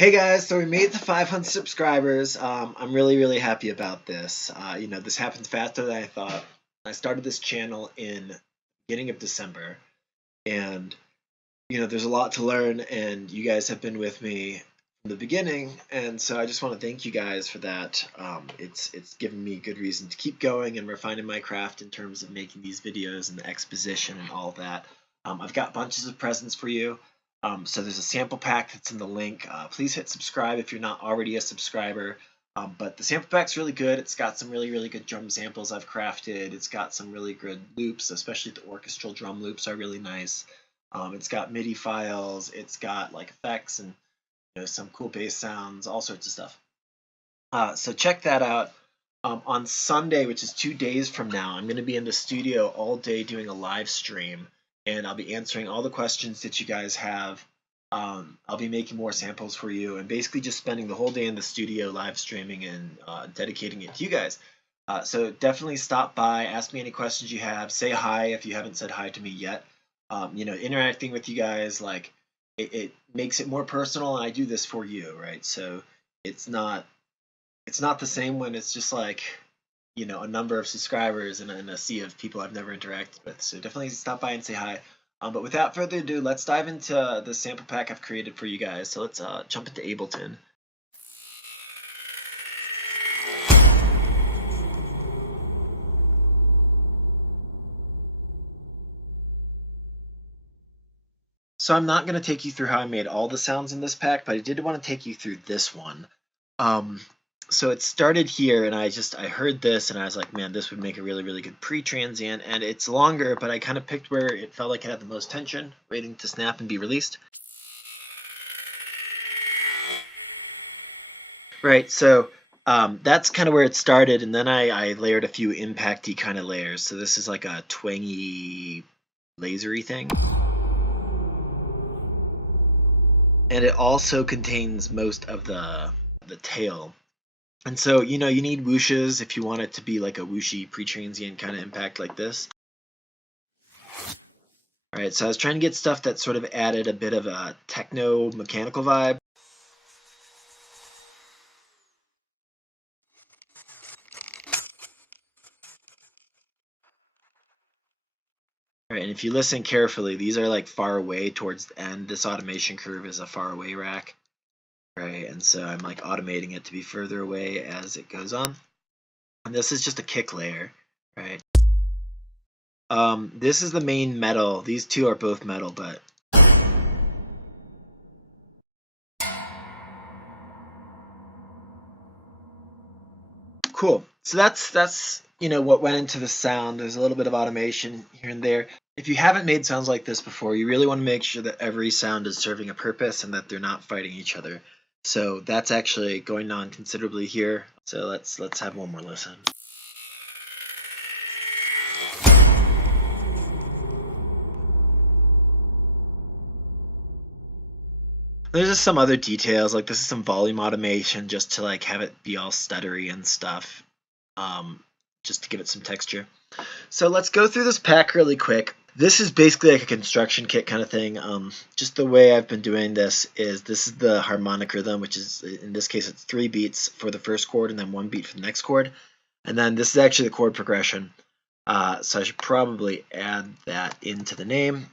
Hey guys, so we made the 500 subscribers. I'm really happy about this. This happened faster than I thought. I started this channel in the beginning of December, and there's a lot to learn, and you guys have been with me from the beginning, and so I just want to thank you guys for that. It's given me good reason to keep going and refining my craft in terms of making these videos and the exposition and all that. I've got bunches of presents for you. So there's a sample pack that's in the link. Please hit subscribe if you're not already a subscriber. But the sample pack's really good. It's got some really good drum samples I've crafted. It's got some really good loops, especially the orchestral drum loops are really nice. It's got MIDI files. It's got like effects and some cool bass sounds, all sorts of stuff. So check that out. On Sunday, which is 2 days from now, I'm going to be in the studio all day doing a live stream. And I'll be answering all the questions that you guys have. I'll be making more samples for you and basically just spending the whole day in the studio live streaming and dedicating it to you guys. So definitely stop by, ask me any questions you have, say hi if you haven't said hi to me yet. Interacting with you guys, like it makes it more personal, and I do this for you, right? So it's not the same when it's just like a number of subscribers and a sea of people I've never interacted with. So definitely stop by and say hi. But without further ado, let's dive into the sample pack I've created for you guys. So let's jump into Ableton. So I'm not going to take you through how I made all the sounds in this pack, but I did want to take you through this one. So it started here, and I heard this, and I was like, man, this would make a really good pre-transient, and it's longer, but I kind of picked where it felt like it had the most tension, waiting to snap and be released. Right, so that's kind of where it started, and then I layered a few impacty kind of layers. So this is like a twangy, lasery thing. And it also contains most of the tail. And so, you need whooshes if you want it to be like a whooshy pre-transient kind of impact like this. All right, so I was trying to get stuff that sort of added a bit of a techno mechanical vibe. All right, and if you listen carefully, these are like far away towards the end. This automation curve is a far away rack. Right, and so I'm like automating it to be further away as it goes on. And this is just a kick layer, right? This is the main metal. These two are both metal, but cool. So that's what went into the sound. There's a little bit of automation here and there. If you haven't made sounds like this before, you really want to make sure that every sound is serving a purpose and that they're not fighting each other. So that's actually going on considerably here. So let's have one more listen. There's just some other details, like this is some volume automation just to like have it be all stuttery and stuff, just to give it some texture. So let's go through this pack really quick. This is basically like a construction kit kind of thing. Just the way I've been doing this is the harmonic rhythm, which is, in this case, it's 3 beats for the first chord and then 1 beat for the next chord. And then this is actually the chord progression. So I should probably add that into the name.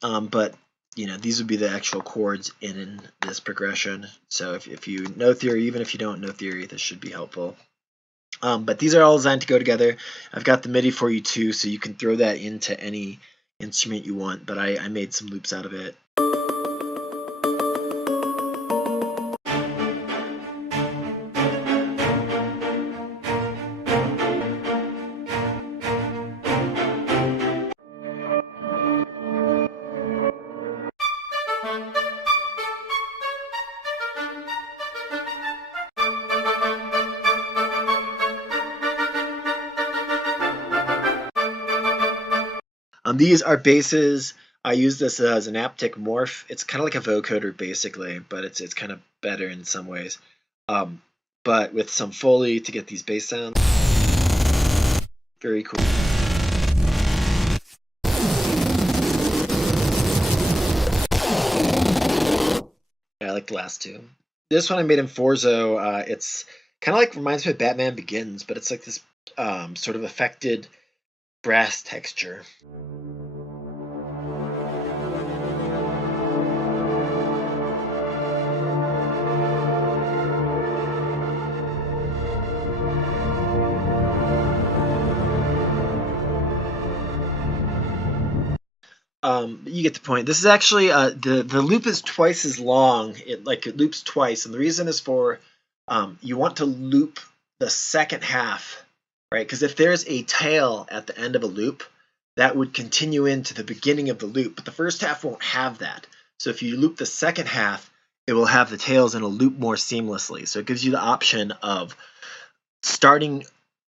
But these would be the actual chords in this progression. So if you know theory, even if you don't know theory, this should be helpful. But these are all designed to go together. I've got the MIDI for you too, so you can throw that into any instrument you want, but I made some loops out of it. These are basses. I use this as an aptic morph. It's kind of like a vocoder basically, but it's kind of better in some ways. But with some Foley to get these bass sounds. Very cool. Yeah, I like the last two. This one I made in Forzo. It's kind of like reminds me of Batman Begins, but it's like this sort of affected brass texture. You get the point. This is actually the loop is twice as long. It loops twice, and the reason is for you want to loop the second half, right? Because if there's a tail at the end of a loop, that would continue into the beginning of the loop, but the first half won't have that. So if you loop the second half, it will have the tails and it'll loop more seamlessly. So it gives you the option of starting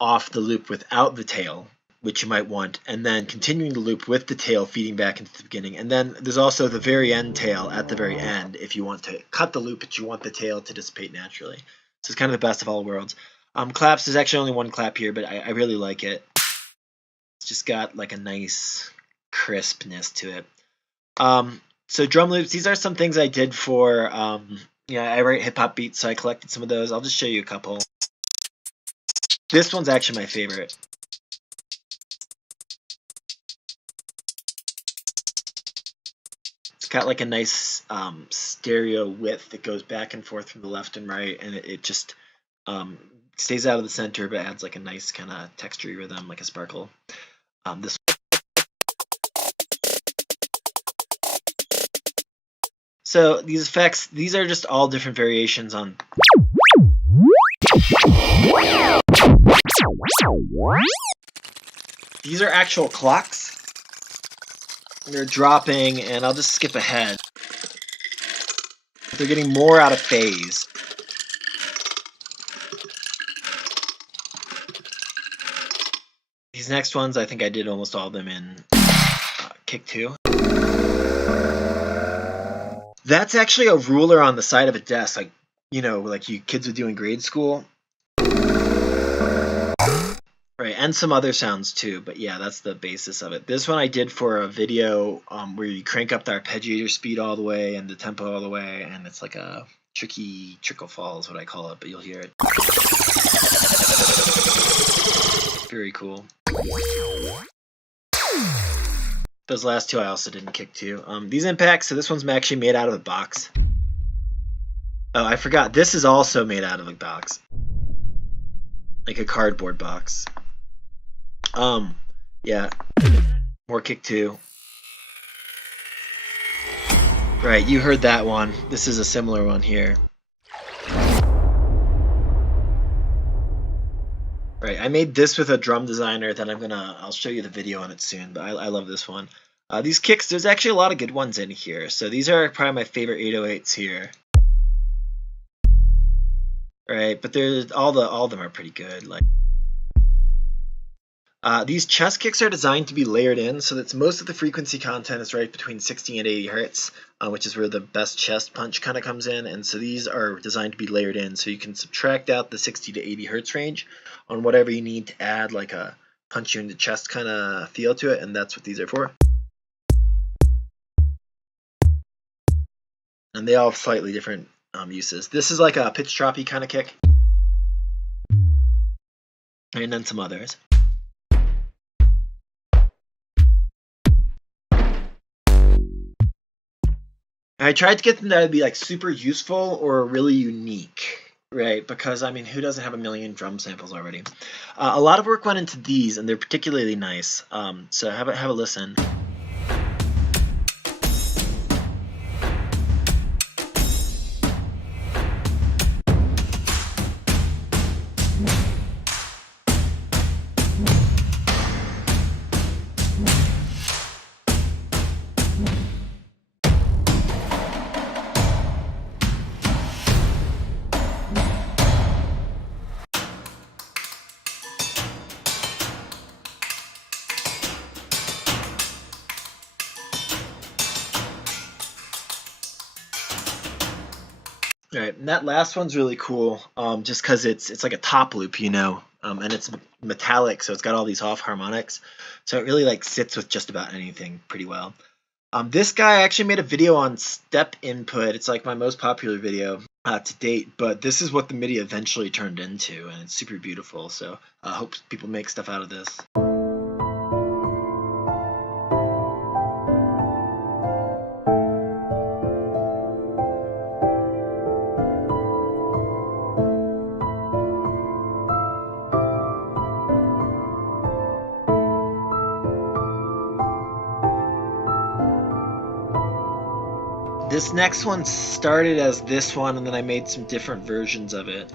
off the loop without the tail, which you might want, and then continuing the loop with the tail feeding back into the beginning. And then there's also the very end tail at the very end if you want to cut the loop, but you want the tail to dissipate naturally. So it's kind of the best of all worlds. Claps, there's actually only one clap here, but I really like it. It's just got like a nice crispness to it. So drum loops, these are some things I did for, I write hip-hop beats, so I collected some of those. I'll just show you a couple. This one's actually my favorite. It's got like a nice stereo width that goes back and forth from the left and right, and it just stays out of the center, but adds like a nice kind of textury rhythm, like a sparkle. This. So these effects, these are just all different variations on. These are actual clocks. They're dropping, and I'll just skip ahead. They're getting more out of phase. These next ones, I think I did almost all of them in Kick 2. That's actually a ruler on the side of a desk, like you kids would do in grade school. Right, and some other sounds too, but yeah, that's the basis of it. This one I did for a video where you crank up the arpeggiator speed all the way and the tempo all the way, and it's like a tricky trickle fall is what I call it, but you'll hear it. Very cool. Those last two I also didn't kick to. These impacts, so this one's actually made out of a box. Oh, I forgot, this is also made out of a box. Like a cardboard box. Yeah. More kick 2. Right, you heard that one. This is a similar one here. Right, I made this with a drum designer that I'll show you the video on it soon, but I love this one. These kicks, there's actually a lot of good ones in here. So these are probably my favorite 808s here. Right, but there's all of them are pretty good. Like these chest kicks are designed to be layered in, so that most of the frequency content is right between 60 and 80 hertz, which is where the best chest punch kind of comes in. And so these are designed to be layered in, so you can subtract out the 60 to 80 hertz range on whatever you need to add, like a punch you in the chest kind of feel to it, and that's what these are for. And they all have slightly different uses. This is like a pitch choppy kind of kick, and then some others. I tried to get them to be like super useful or really unique, right? Because I mean, who doesn't have a million drum samples already? A lot of work went into these, and they're particularly nice. So have a listen. Right, and that last one's really cool, just because it's like a top loop, and it's metallic, so it's got all these off harmonics, so it really like sits with just about anything pretty well. This guy actually made a video on step input. It's like my most popular video. to date, but this is what the MIDI eventually turned into, and it's super beautiful. So I hope people make stuff out of this. This next one started as this one, and then I made some different versions of it.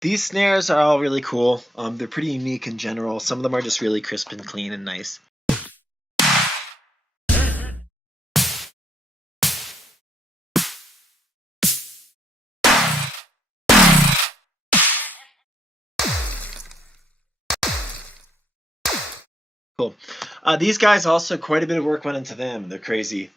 These snares are all really cool. They're pretty unique in general. Some of them are just really crisp and clean and nice. Cool. These guys also, quite a bit of work went into them. They're crazy.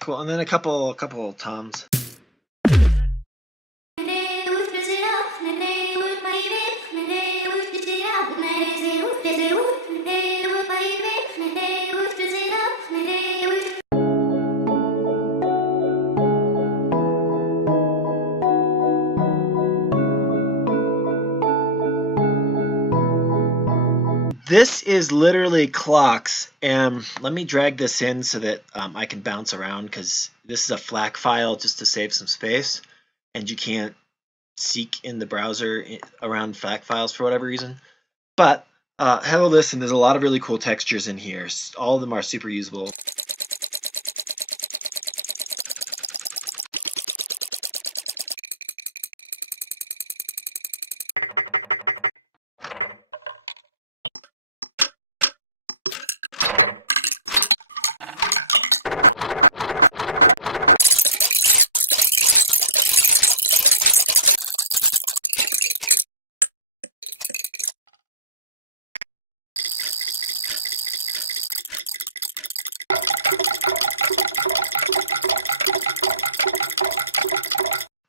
Cool, and then a couple toms. This is literally clocks, and let me drag this in so that I can bounce around, because this is a FLAC file just to save some space, and you can't seek in the browser around FLAC files for whatever reason. But have a listen, there's a lot of really cool textures in here. All of them are super usable.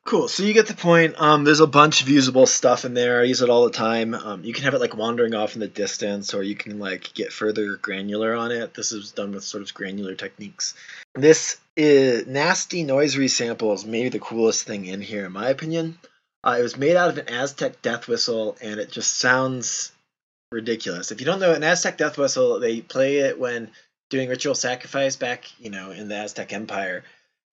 Cool, so you get the point. There's a bunch of usable stuff in there. I use it all the time. You can have it like wandering off in the distance, or you can like get further granular on it. This is done with sort of granular techniques. This is nasty noise resample is maybe the coolest thing in here, in my opinion. It was made out of an Aztec death whistle, and it just sounds ridiculous. If you don't know, an Aztec death whistle, they play it when doing ritual sacrifice back, in the Aztec Empire.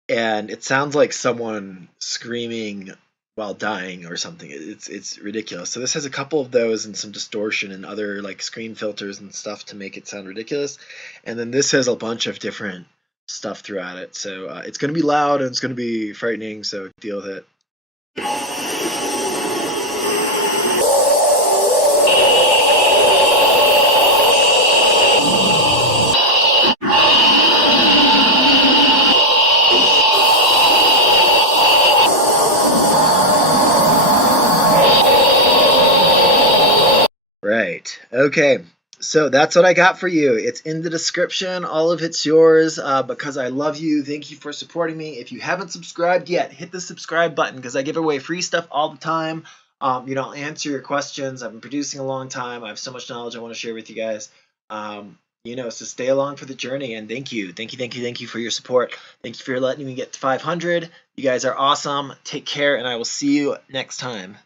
And it sounds like someone screaming while dying or something. It's ridiculous. So this has a couple of those and some distortion and other like screen filters and stuff to make it sound ridiculous. And then this has a bunch of different stuff throughout it. So it's going to be loud and it's going to be frightening, so deal with it. Right. Okay. So that's what I got for you. It's in the description. All of it's yours because I love you. Thank you for supporting me. If you haven't subscribed yet, hit the subscribe button because I give away free stuff all the time. I'll answer your questions. I've been producing a long time. I have so much knowledge I want to share with you guys. So stay along for the journey, and thank you for your support. Thank you for letting me get to 500. You guys are awesome. Take care, and I will see you next time.